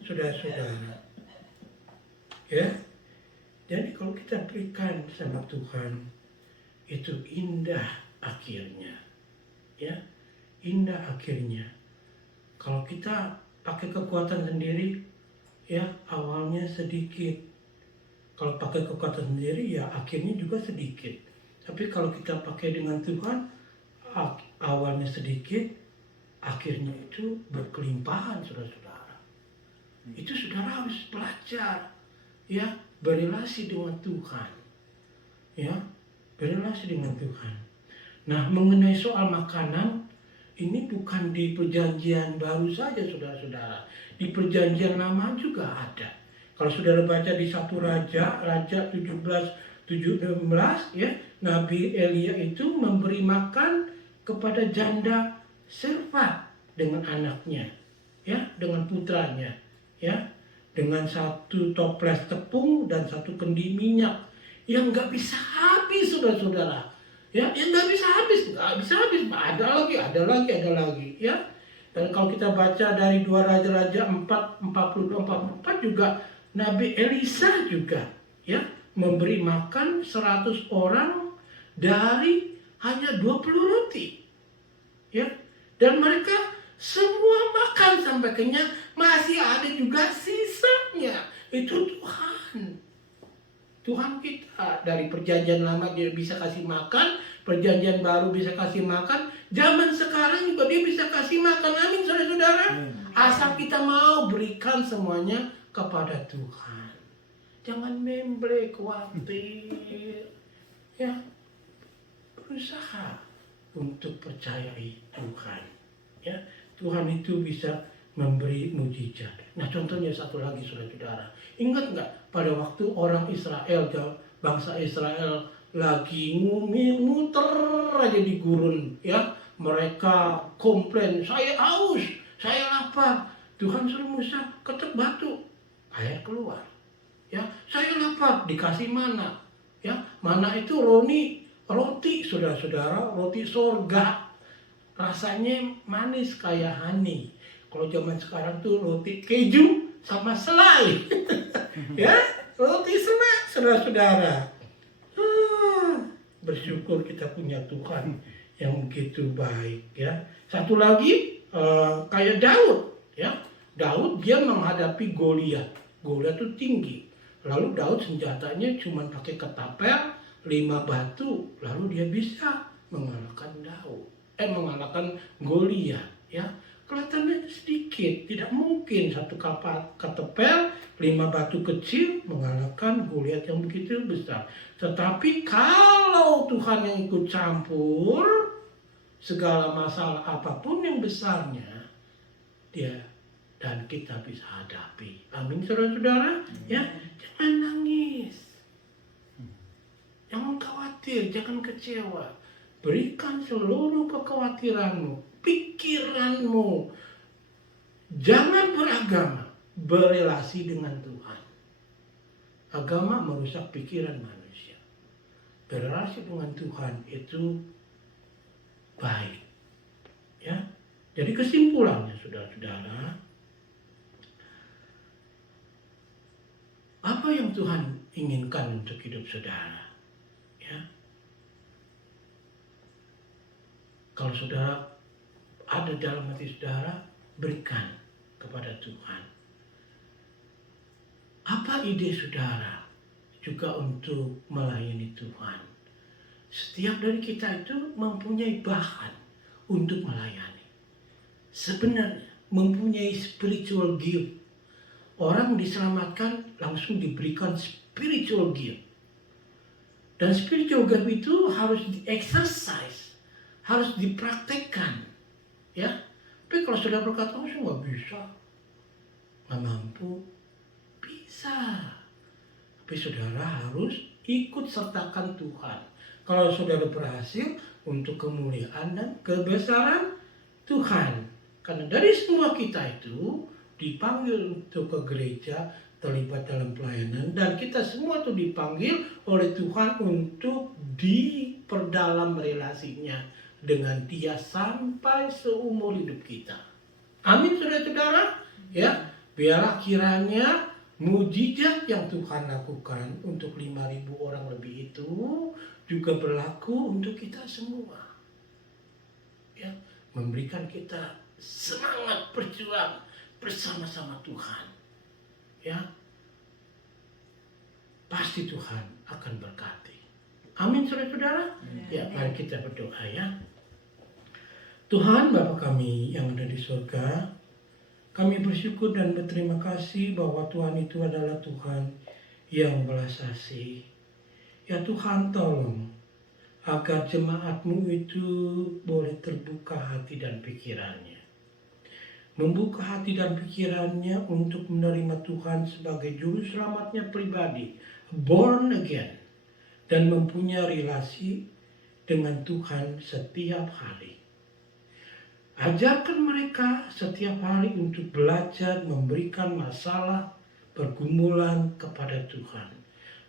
saudara-saudara. Ya, jadi kalau kita berikan sama Tuhan, itu indah akhirnya. Ya, indah akhirnya. Kalau kita pakai kekuatan sendiri, ya awalnya sedikit. Kalau pakai kekuatan sendiri, ya akhirnya juga sedikit. Tapi kalau kita pakai dengan Tuhan, awalnya sedikit, akhirnya itu berkelimpahan, saudara-saudara. Itu saudara harus belajar, ya, berrelasi dengan Tuhan, ya, berrelasi dengan Tuhan. Nah, mengenai soal makanan, ini bukan di perjanjian baru saja, saudara-saudara. Di perjanjian lama juga ada. Kalau saudara baca di 1 Raja 17:16, ya, Nabi Elia itu memberi makan kepada janda Serfat dengan anaknya, ya, dengan putranya, ya, dengan 1 toples tepung dan 1 kendi minyak yang nggak bisa habis, saudara-saudara, ya, yang nggak bisa habis, ada lagi, ya. Dan kalau kita baca dari 2 Raja 4:42-44 juga Nabi Elisa juga, ya, memberi makan 100 orang dari hanya 20 roti, ya. Dan mereka semua makan sampai kenyang, masih ada juga sisanya. Itu Tuhan kita. Dari perjanjian lama dia bisa kasih makan, perjanjian baru bisa kasih makan, zaman sekarang juga dia bisa kasih makan. Amin, saudara-saudara. Asal kita mau berikan semuanya kepada Tuhan. Jangan memble, khawatir, ya, berusaha untuk percayai Tuhan, ya. Tuhan itu bisa memberi mujizat. Nah, contohnya satu lagi, saudara-saudara. Ingat nggak pada waktu orang Israel, bangsa Israel lagi muter aja di gurun, ya. Mereka komplain, saya haus, saya lapar. Tuhan suruh Musa ketuk batu. air keluar. Ya, saya lapar, dikasih mana. Ya, mana itu roti, saudara-saudara, roti sorga. Rasanya manis kayak honey. Kalau zaman sekarang tuh roti keju sama selai. Ya, roti selai, saudara-saudara. Bersyukur kita punya Tuhan yang begitu baik, ya. Satu lagi kayak Daud, ya. Daud dia menghadapi Goliat. Goliat itu tinggi. Lalu Daud senjatanya cuma pakai ketapel, 5 batu, lalu dia bisa mengalahkan Goliat, ya. Kelihatannya sedikit, tidak mungkin satu ketapel, 5 batu kecil mengalahkan Goliat yang begitu besar. Tetapi kalau Tuhan yang ikut campur, segala masalah apapun yang besarnya, dia dan kita bisa hadapi. Amin, saudara-saudara. Ya, jangan nangis, jangan khawatir, jangan kecewa. Berikan seluruh kekhawatiranmu, pikiranmu. Jangan beragama, berelasi dengan Tuhan. Agama merusak pikiran manusia. Berelasi dengan Tuhan itu baik. Ya. Jadi kesimpulannya, saudara-saudara, apa yang Tuhan inginkan untuk hidup saudara? Ya. Kalau saudara ada dalam hati saudara, berikan kepada Tuhan. Apa ide saudara juga untuk melayani Tuhan? Setiap dari kita itu mempunyai bahan untuk melayani. Sebenarnya mempunyai spiritual gift. Orang diselamatkan langsung diberikan spiritual gift. Dan spiritual gift itu harus di-exercise, harus dipraktekkan. Ya. Tapi kalau sudah berkata, saya nggak bisa, nggak mampu, bisa. Tapi saudara harus ikut sertakan Tuhan. Kalau saudara berhasil untuk kemuliaan dan kebesaran Tuhan. Karena dari semua kita itu dipanggil untuk ke gereja, terlibat dalam pelayanan, dan kita semua itu dipanggil oleh Tuhan untuk diperdalam relasinya dengan Dia sampai seumur hidup kita. Amin, saudara-saudara. Ya, biarlah kiranya mujizat yang Tuhan lakukan untuk 5.000 orang lebih itu juga berlaku untuk kita semua. Ya, memberikan kita semangat berjuang bersama-sama Tuhan. Ya. Pasti Tuhan akan berkati. Amin, saudara-saudara. Ya, mari kita berdoa, ya. Tuhan Bapa kami yang ada di surga, kami bersyukur dan berterima kasih bahwa Tuhan itu adalah Tuhan yang belas asih. Ya Tuhan, tolong agar jemaat-Mu itu boleh terbuka hati dan pikirannya. Membuka hati dan pikirannya untuk menerima Tuhan sebagai juru selamatnya pribadi, born again, dan mempunyai relasi dengan Tuhan setiap hari. Ajarkan mereka setiap hari untuk belajar memberikan masalah, pergumulan kepada Tuhan.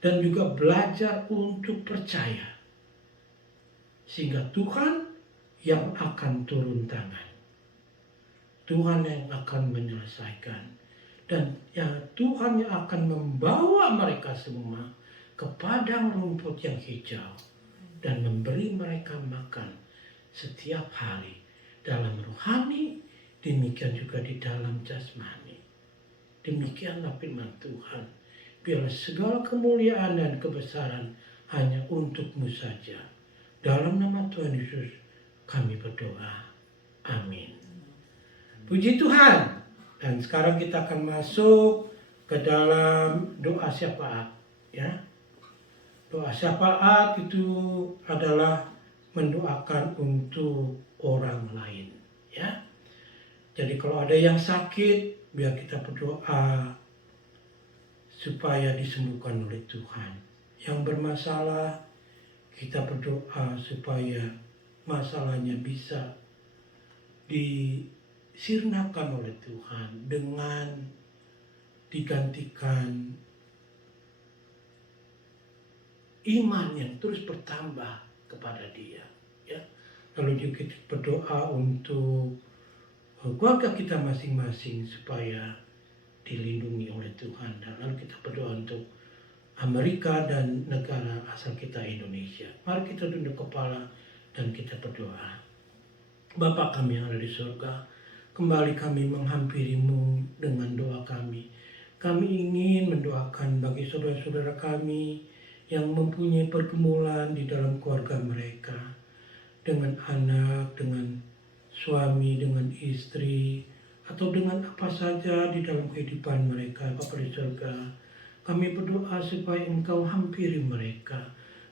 Dan juga belajar untuk percaya. Sehingga Tuhan yang akan turun tangan. Tuhan yang akan menyelesaikan. Dan ya, Tuhan yang akan membawa mereka semua ke padang rumput yang hijau. Dan memberi mereka makan setiap hari. Dalam rohani, demikian juga di dalam jasmani. Demikianlah firman Tuhan. Biarlah segala kemuliaan dan kebesaran hanya untuk-Mu saja. Dalam nama Tuhan Yesus kami berdoa. Amin. Puji Tuhan. Dan sekarang kita akan masuk ke dalam doa syafaat. Ya. Doa syafaat itu adalah mendoakan untuk orang lain, ya. Jadi kalau ada yang sakit, biar kita berdoa supaya disembuhkan oleh Tuhan. Yang bermasalah, kita berdoa supaya masalahnya bisa disirnakan oleh Tuhan dengan digantikan iman yang terus bertambah kepada Dia. Ya. Lalu juga kita berdoa untuk keluarga kita masing-masing supaya dilindungi oleh Tuhan. Dan lalu kita berdoa untuk Amerika dan negara asal kita Indonesia. Mari kita tunduk kepala dan kita berdoa. Bapa kami yang ada di surga, kembali kami menghampirimu dengan doa kami. Kami ingin mendoakan bagi saudara-saudara kami yang mempunyai pergumulan di dalam keluarga mereka. Dengan anak, dengan suami, dengan istri, atau dengan apa saja di dalam kehidupan mereka. Bapa di surga, kami berdoa supaya Engkau hampiri mereka.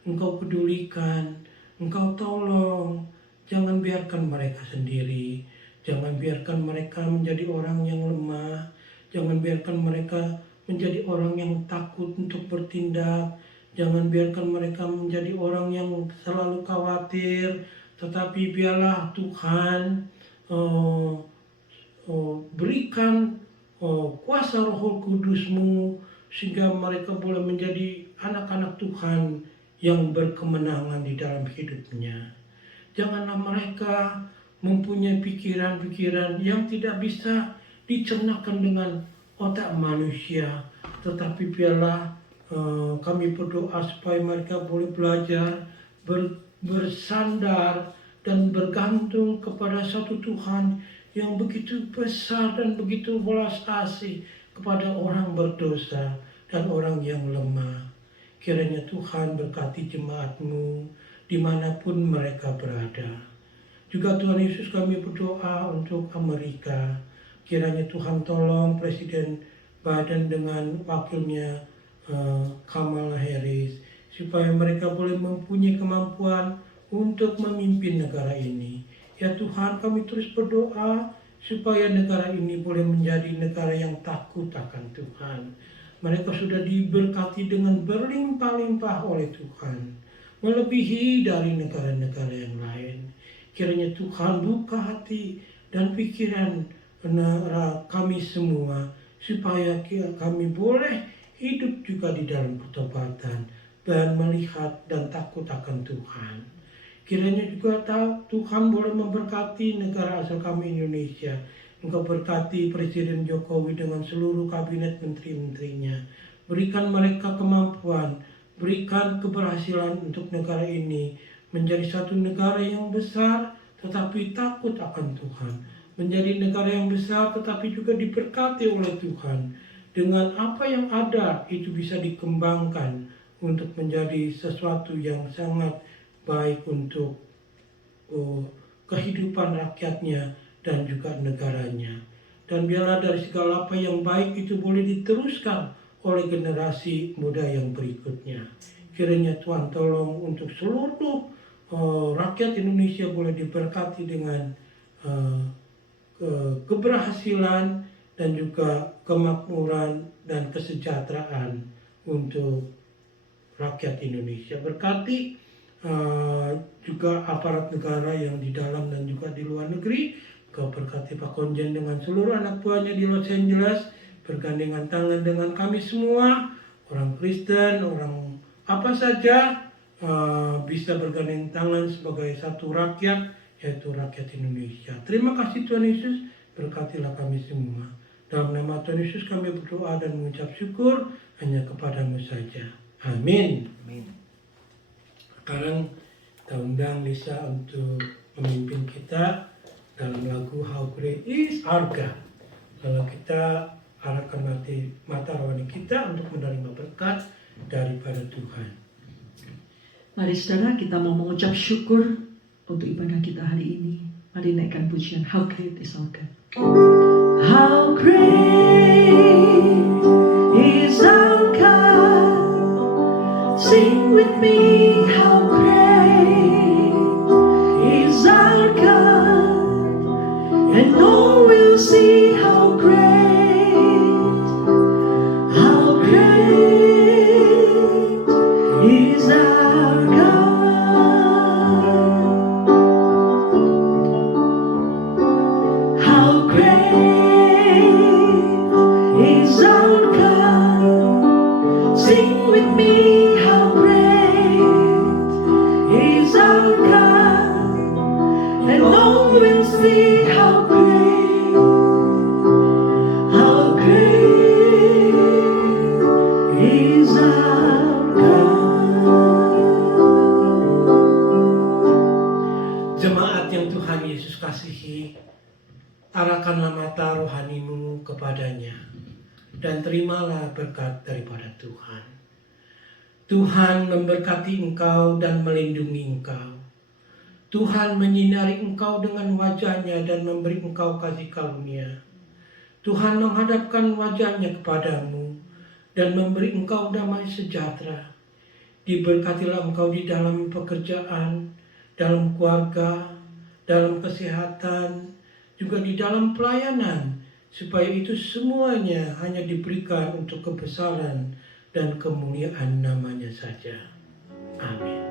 Engkau pedulikan, Engkau tolong. Jangan biarkan mereka sendiri. Jangan biarkan mereka menjadi orang yang lemah. Jangan biarkan mereka menjadi orang yang takut untuk bertindak. Jangan biarkan mereka menjadi orang yang selalu khawatir. Tetapi biarlah Tuhan berikan kuasa Roh Kudus-Mu sehingga mereka boleh menjadi anak-anak Tuhan yang berkemenangan di dalam hidupnya. Janganlah mereka mempunyai pikiran-pikiran yang tidak bisa dicernahkan dengan otak manusia. Tetapi biarlah kami berdoa supaya mereka boleh belajar bersandar dan bergantung kepada satu Tuhan yang begitu besar dan begitu belas kasih kepada orang berdosa dan orang yang lemah. Kiranya Tuhan berkati jemaat-Mu dimanapun mereka berada. Juga Tuhan Yesus kami berdoa untuk Amerika. Kiranya Tuhan tolong Presiden Biden dengan wakilnya Kamala Harris, supaya mereka boleh mempunyai kemampuan untuk memimpin negara ini. Ya Tuhan, kami terus berdoa supaya negara ini boleh menjadi negara yang takut akan Tuhan. Mereka sudah diberkati dengan berlimpah-limpah oleh Tuhan, melebihi dari negara-negara yang lain. Kiranya Tuhan buka hati dan pikiran kami semua, supaya kami boleh hidup juga di dalam pertobatan dan melihat dan takut akan Tuhan. Kiranya juga Tuhan boleh memberkati negara asal kami Indonesia. Engkau berkati Presiden Jokowi dengan seluruh kabinet menteri-menterinya. Berikan mereka kemampuan, berikan keberhasilan untuk negara ini menjadi satu negara yang besar tetapi takut akan Tuhan. Menjadi negara yang besar tetapi juga diberkati oleh Tuhan. Dengan apa yang ada itu bisa dikembangkan untuk menjadi sesuatu yang sangat baik untuk kehidupan rakyatnya dan juga negaranya. Dan biarlah dari segala apa yang baik itu boleh diteruskan oleh generasi muda yang berikutnya. Kiranya Tuhan tolong untuk seluruh rakyat Indonesia boleh diberkati dengan keberhasilan dan juga kemakmuran dan kesejahteraan untuk rakyat Indonesia. Berkati juga aparat negara yang di dalam dan juga di luar negeri. Kau berkati Pak Konjen dengan seluruh anak buahnya di Los Angeles, bergandengan tangan dengan kami semua, orang Kristen, orang apa saja, bisa bergandengan tangan sebagai satu rakyat, yaitu rakyat Indonesia. Terima kasih Tuhan Yesus, berkatilah kami semua. Dalam nama Tuhan Yesus kami berdoa dan mengucap syukur hanya kepadamu saja. Amin. Amin. Sekarang kita undang Lisa untuk memimpin kita dalam lagu How Great Is Our God. Lalu kita arahkan mata rohani kita untuk menerima berkat daripada Tuhan. Mari saudara, kita mau mengucap syukur untuk ibadah kita hari ini. Mari naikkan pujian How Great Is Our God. How great is our God. Sing with me, how great is our God. And all will see how great is our God. How great is our God. kepadanya, dan terimalah berkat daripada Tuhan. Tuhan memberkati engkau dan melindungi engkau. Tuhan menyinari engkau dengan wajah-Nya dan memberi engkau kasih karunia. Tuhan menghadapkan wajah-Nya kepadamu dan memberi engkau damai sejahtera. Diberkatilah engkau di dalam pekerjaan, dalam keluarga, dalam kesehatan, juga di dalam pelayanan, supaya itu semuanya hanya diberikan untuk kebesaran dan kemuliaan namanya saja. Amin.